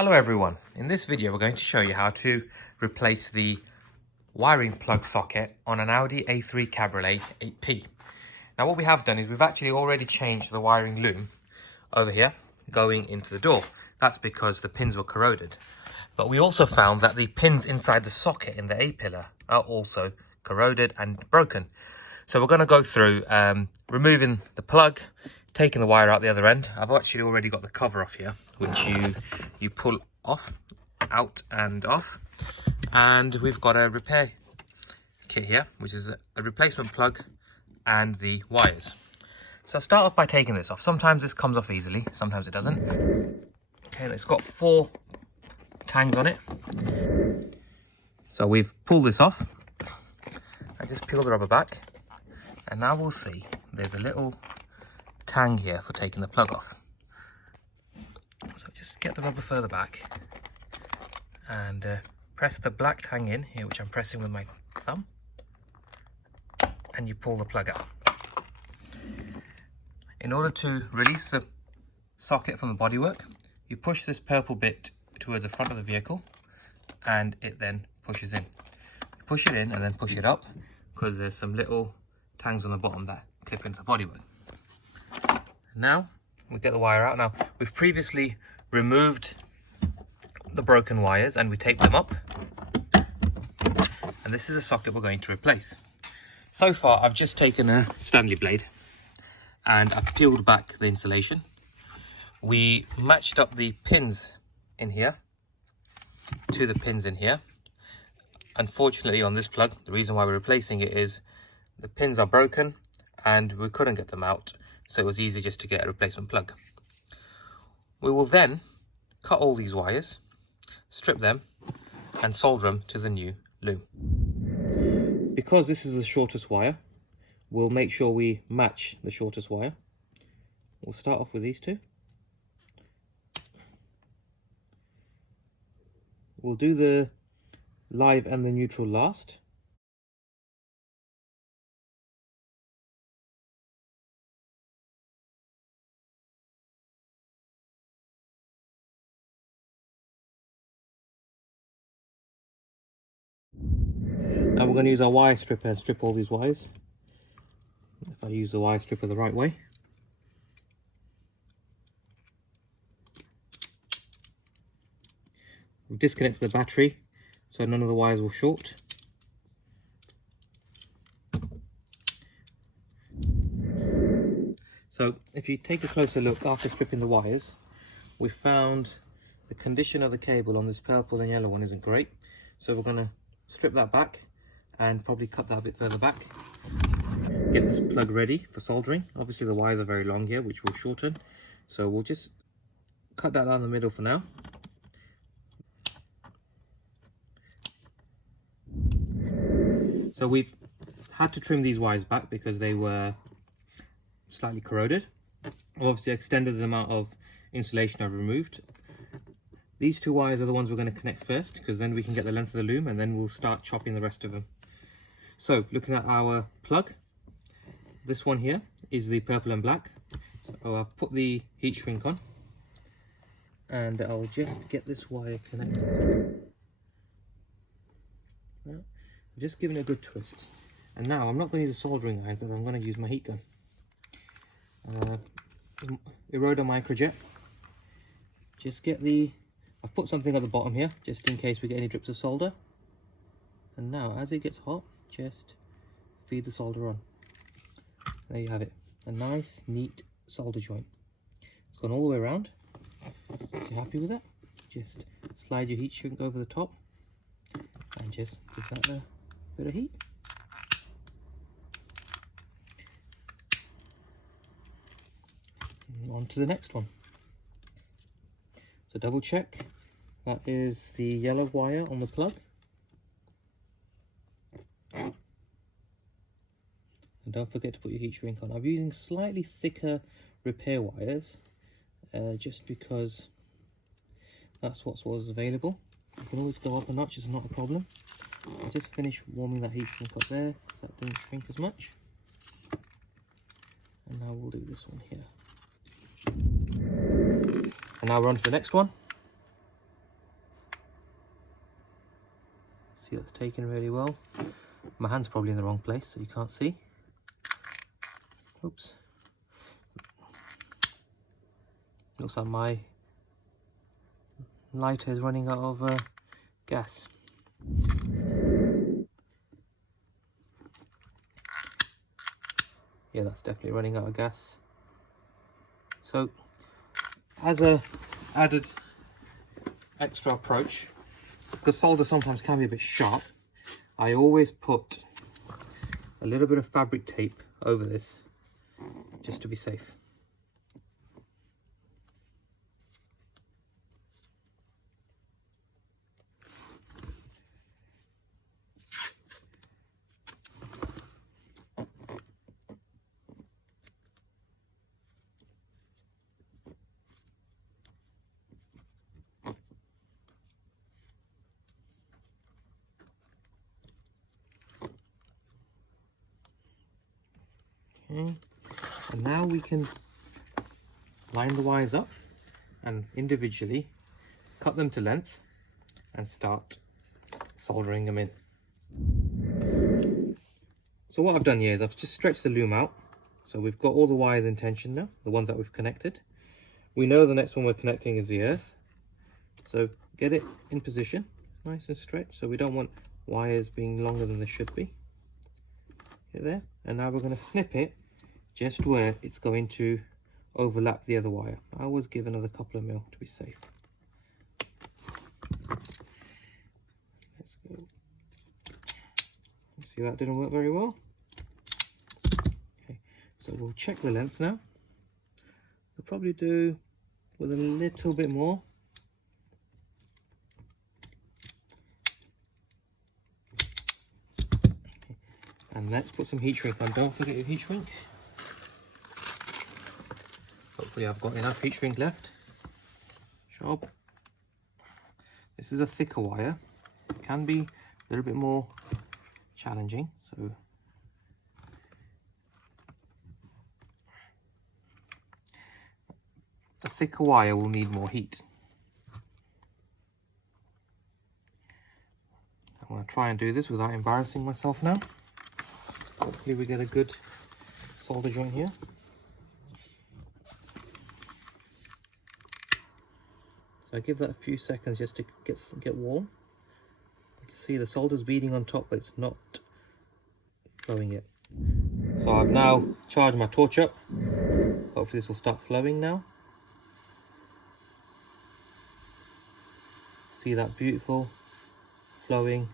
Hello everyone, in this video we're going to show you how to replace the wiring plug socket on an Audi A3 Cabriolet 8P. Now what we have done is we've actually already changed the wiring loom over here going into the door. That's because the pins were corroded. But we also found that the pins inside the socket in the A-pillar are also corroded and broken. So we're going to go through removing the plug, taking the wire out the other end. I've actually already got the cover off here, which you pull off, out and off. And we've got a repair kit here, which is a replacement plug and the wires. So I'll start off by taking this off. Sometimes this comes off easily, sometimes it doesn't. Okay, it's got 4 tangs on it. So we've pulled this off. I just peel the rubber back. And now we'll see there's a little tang here for taking the plug off. So just get the rubber further back and press the black tang in here, which I'm pressing with my thumb, and you pull the plug out. In order to release the socket from the bodywork, you push this purple bit towards the front of the vehicle and it then pushes in. You push it in and then push it up because there's some little tangs on the bottom that clip into the bodywork. Now we get the wire out. Now we've previously removed the broken wires and we taped them up, and this is a socket we're going to replace. So far I've just taken a Stanley blade and I've peeled back the insulation. We matched up the pins in here to the pins in here. Unfortunately on this plug, the reason why we're replacing it is the pins are broken and we couldn't get them out, so it was easy just to get a replacement plug. We will then cut all these wires, strip them and solder them to the new loom. Because this is the shortest wire, we'll make sure we match the shortest wire. We'll start off with these two. We'll do the live and the neutral last. Now we're going to use our wire stripper and strip all these wires. If I use the wire stripper the right way. We've disconnected the battery so none of the wires will short. So if you take a closer look after stripping the wires, we found the condition of the cable on this purple and yellow one isn't great. So we're going to strip that back and probably cut that a bit further back. Get this plug ready for soldering. Obviously the wires are very long here, which will shorten. So we'll just cut that down the middle for now. So we've had to trim these wires back because they were slightly corroded. I've obviously extended the amount of insulation I've removed. These 2 wires are the ones we're going to connect first, because then we can get the length of the loom and then we'll start chopping the rest of them. So looking at our plug, this one here is the purple and black. So I've put the heat shrink on and I'll just get this wire connected. I'm just giving it a good twist. And now I'm not going to use a soldering iron, but I'm going to use my heat gun. Eroder Microjet. Just get the... I've put something at the bottom here, just in case we get any drips of solder. And now, as it gets hot, just feed the solder on. There you have it. A nice, neat solder joint. It's gone all the way around. So you're happy with that? Just slide your heat shrink over the top and just give that a bit of heat. And on to the next one. So double check, that is the yellow wire on the plug. And don't forget to put your heat shrink on. I'm using slightly thicker repair wires, just because that's what was available. You can always go up a notch, it's not a problem. I just finished warming that heat shrink up there, so that didn't shrink as much. And now we'll do this one here. And now we're on to the next one. see that's taken really well. My hand's probably in the wrong place, so you can't see. Oops. Looks like my lighter is running out of gas. Yeah, that's definitely running out of gas. So, as a added extra approach, because solder sometimes can be a bit sharp, I always put a little bit of fabric tape over this, just to be safe. Okay, and now we can line the wires up and individually cut them to length and start soldering them in. So what I've done here is I've just stretched the loom out. So we've got all the wires in tension now, the ones that we've connected. We know the next one we're connecting is the earth. So get it in position, nice and stretched. So we don't want wires being longer than they should be. Get there. And now we're going to snip it just where it's going to overlap the other wire. I always give another couple of mil to be safe. Let's go. See, that didn't work very well. Okay, so we'll check the length now. We'll probably do with a little bit more. Okay. And let's put some heat shrink on. Don't forget your heat shrink. Hopefully I've got enough heat shrink left. Sharp. This is a thicker wire. It can be a little bit more challenging, so a thicker wire will need more heat. I'm going to try and do this without embarrassing myself now. Hopefully we get a good solder joint here. So I give that a few seconds just to get warm. You can see the solder's beading on top, but it's not flowing yet. So I've now charged my torch up. Hopefully this will start flowing now. See that beautiful flowing.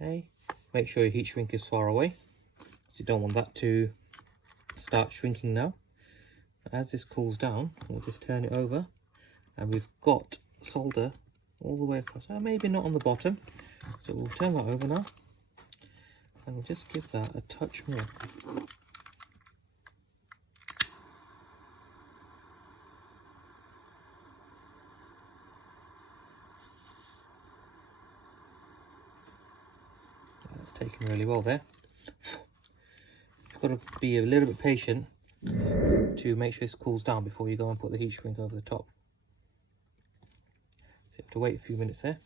Okay, make sure your heat shrink is far away. So you don't want that to start shrinking now. As this cools down, we'll just turn it over, and we've got solder all the way across. Maybe not on the bottom, so we'll turn that over now, and we'll just give that a touch more. That's taken really well there. You've got to be a little bit patient to make sure this cools down before you go and put the heat shrink over the top. So you have to wait a few minutes there.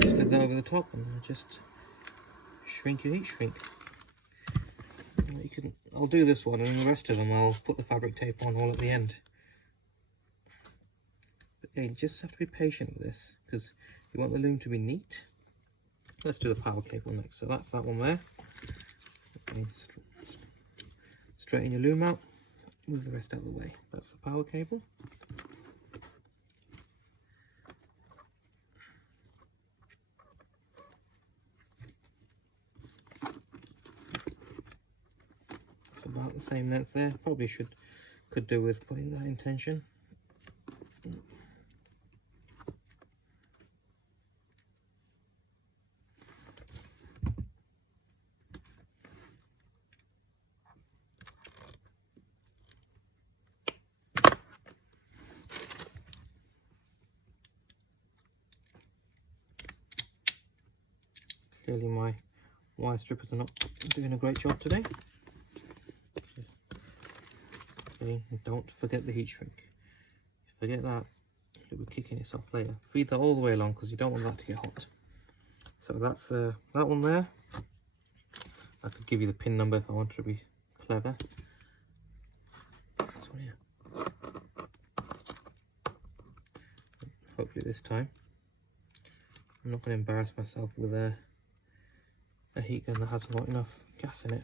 Just let that over the top and just shrink your heat shrink. I'll do this one, and the rest of them I'll put the fabric tape on all at the end. But yeah, you just have to be patient with this because you want the loom to be neat. Let's do the power cable next. So that's that one there. Okay, straighten your loom out, move the rest out of the way. That's the power cable. It's about the same length there. Probably could do with putting that in tension. Clearly my wire strippers are not doing a great job today. Okay, and don't forget the heat shrink. If you forget that, you'll be kicking yourself later. Feed that all the way along because you don't want that to get hot. So that's that one there. I could give you the pin number if I wanted to be clever. This one here. Hopefully this time I'm not going to embarrass myself with a heat gun that hasn't got enough gas in it.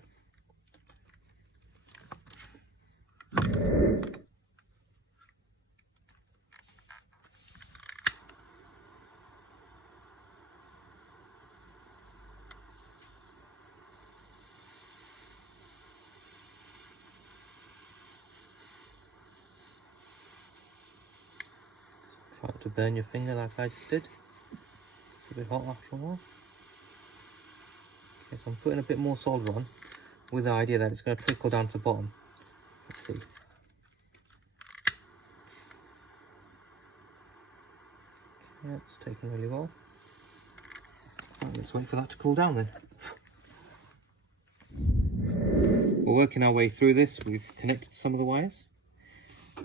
Try not to burn your finger like I just did. It's a bit hot after a while. Okay, so I'm putting a bit more solder on with the idea that it's going to trickle down to the bottom. Let's see. Yeah, it's taking really well. Right, let's wait for that to cool down then. We're working our way through this. We've connected some of the wires.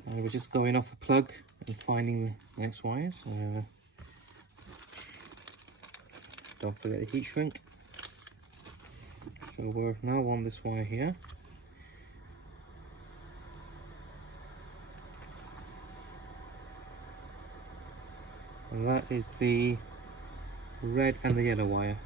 And we're just going off the plug and finding the next wires. Don't forget the heat shrink. So we're now on this wire here. And that is the red and the yellow wire.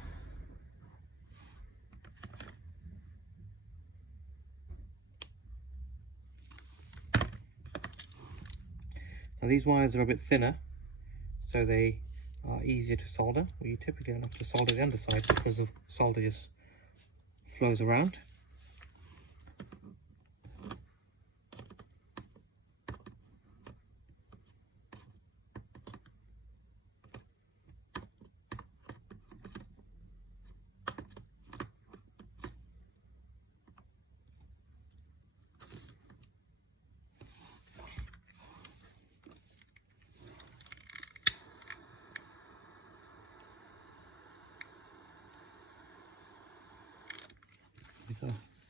Now these wires are a bit thinner, so they are easier to solder. Well, you typically don't have to solder the underside because the solder just flows around.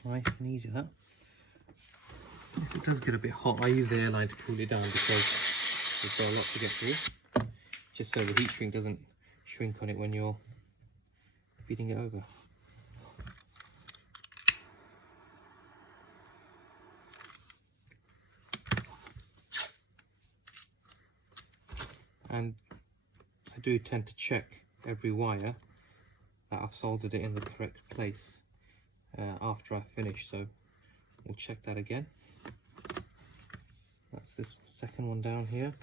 Nice and easy that. If it does get a bit hot, I use the airline to cool it down because we've got a lot to get through. Just so the heat shrink doesn't shrink on it when you're feeding it over. And I do tend to check every wire that I've soldered it in the correct place after I finish, so we'll check that again. That's this second one down here,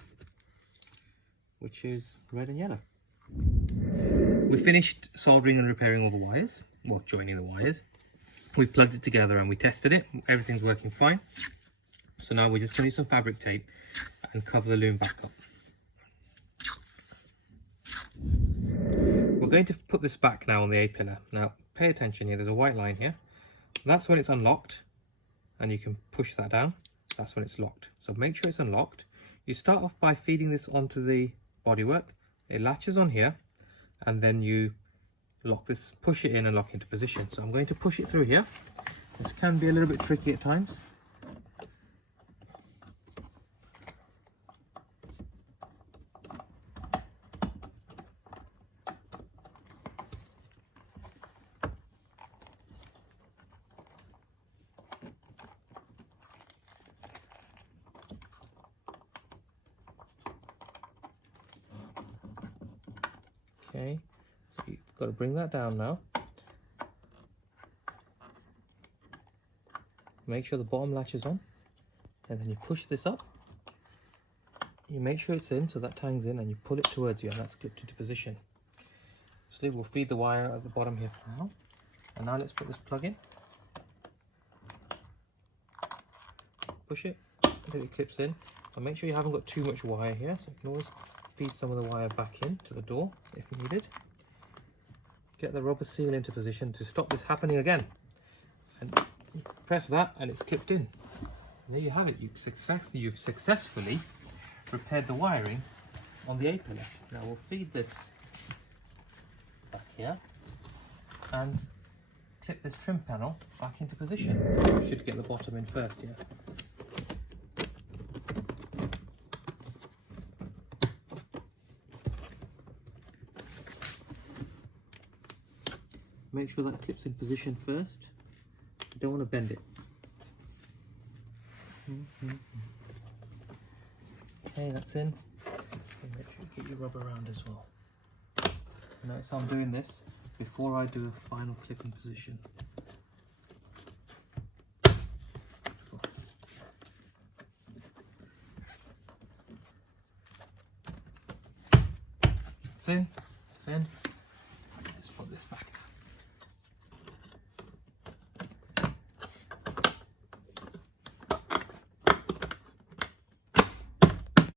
which is red and yellow. We finished soldering and repairing all the wires, well, joining the wires. We plugged it together and we tested it. Everything's working fine. So now we're just going to use some fabric tape and cover the loom back up. We're going to put this back now on the A-pillar. Now pay attention here, there's a white line here. That's when it's unlocked and you can push that down. That's when it's locked. So make sure it's unlocked. You start off by feeding this onto the bodywork. It latches on here and then you lock this, push it in and lock into position. So I'm going to push it through here. This can be a little bit tricky at times. Okay, so you've got to bring that down now. Make sure the bottom latches on, and then you push this up. You make sure it's in, so that tang's in, and you pull it towards you, and that's clipped into position. So we'll feed the wire at the bottom here for now. And now let's put this plug in. Push it until it clips in. And make sure you haven't got too much wire here, so you can always feed some of the wire back in to the door if needed. Get the rubber seal into position to stop this happening again. And press that and it's clipped in. And there you have it. You've successfully repaired the wiring on the A-pillar. Now we'll feed this back here and clip this trim panel back into position. You should get the bottom in first here. make sure that clip's in position first. You don't want to bend it. Okay, that's in. So make sure you get your rubber around as well. Notice I'm doing this before I do a final clip in position. It's in. It's in. Let's put this back.